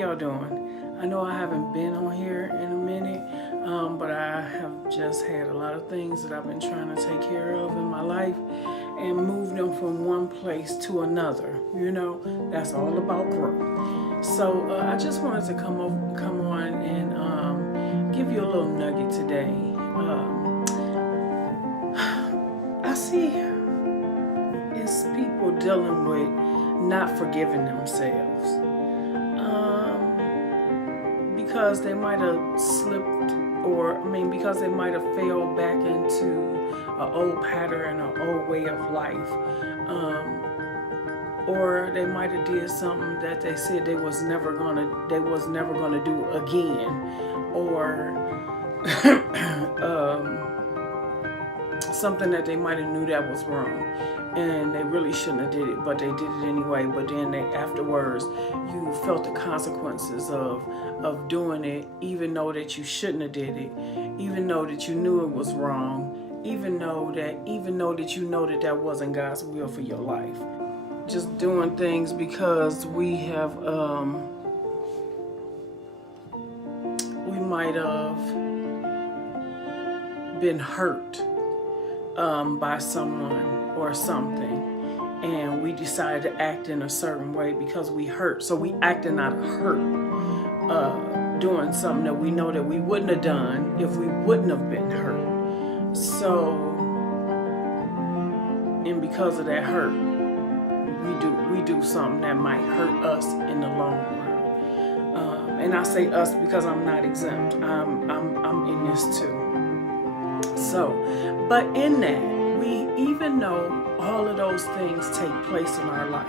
y'all doing? I know I haven't been on here in a minute, but I have just had a lot of things that I've been trying to take care of in my life and move them from one place to another. You know, that's all about growth. So I just wanted to come on and give you a little nugget today. I see it's people dealing with not forgiving themselves. Because they might have slipped, because they might have failed back into an old pattern, an old way of life, or they might have did something that they said they was never gonna do again, or something that they might have knew that was wrong, and they really shouldn't have did it, but they did it anyway. But then afterwards, you felt the consequences of doing it, even though that you shouldn't have did it, even though that you knew it was wrong, even though that you know that that wasn't God's will for your life. Just doing things because we have we might have been hurt by someone or something, and we decided to act in a certain way because we hurt. So we acting out of hurt, doing something that we know that we wouldn't have done if we wouldn't have been hurt. So, and because of that hurt, we do something that might hurt us in the long run. And I say us because I'm not exempt. I'm in this too. So, but in that, even though all of those things take place in our life,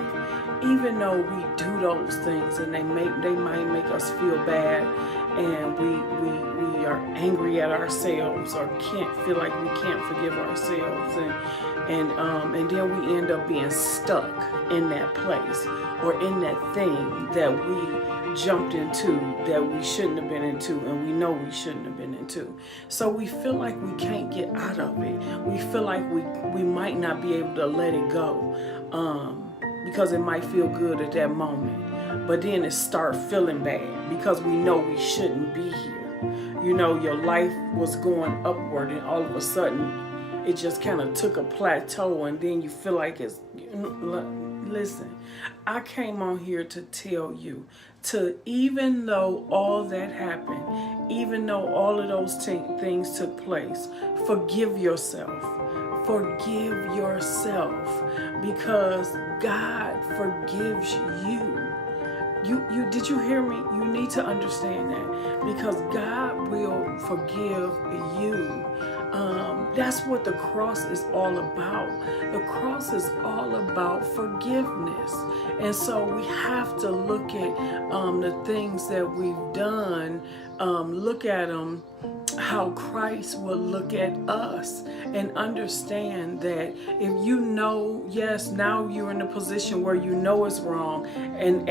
even though we do those things and they might make us feel bad, and we are angry at ourselves, or feel like we can't forgive ourselves, and then we end up being stuck in that place or in that thing that we jumped into that we shouldn't have been into, and we know we shouldn't have been into. So we feel like we can't get out of it. We feel like we might not be able to let it go, because it might feel good at that moment, but then it start feeling bad because we know we shouldn't be here. You know, your life was going upward, and all of a sudden it just kind of took a plateau, and then you feel like it's, listen, I came on here to tell you even though all that happened, even though all of those things took place, forgive yourself. Forgive yourself, because God forgives you. You did you hear me? You need to understand that, because God will forgive you. That's what the cross is all about. The cross is all about forgiveness. And so we have to look at the things that we've done, look at them how Christ will look at us, and understand that if you know, yes, now you're in a position where you know it's wrong, and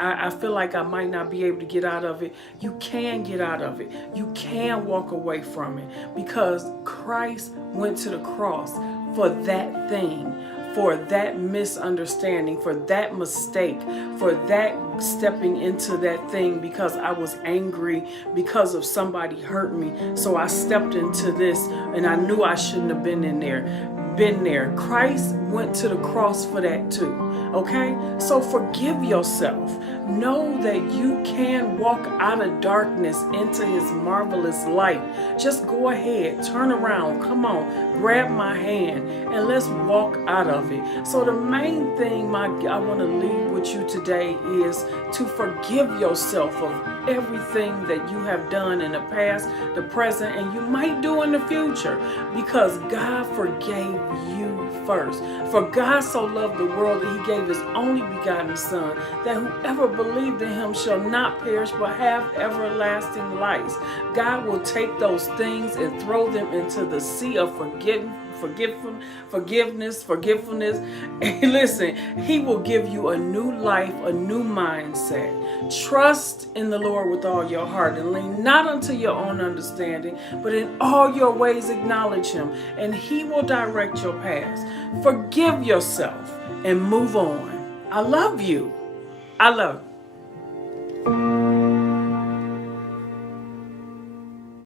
I feel like I might not be able to get out of it. You can get out of it. You can walk away from it, because Christ went to the cross for that thing, for that misunderstanding, for that mistake, for that stepping into that thing because I was angry because of somebody hurt me. So I stepped into this, and I knew I shouldn't have been there. Christ went to the cross for that too. Okay? So forgive yourself. Know that you can walk out of darkness into his marvelous light. Just go ahead, turn around, come on, grab my hand, and let's walk out of it. So the main thing I want to leave with you today is to forgive yourself of everything that you have done in the past, the present, and you might do in the future, because God forgave you first. For God so loved the world that he gave his only begotten Son, that whoever believed in him shall not perish but have everlasting life. God will take those things and throw them into the sea of forgiveness. And listen, he will give you a new life, a new mindset. Trust in the Lord with all your heart, and lean not unto your own understanding, but in all your ways acknowledge him, and he will direct your paths. Forgive yourself and move on. I love you. I love you.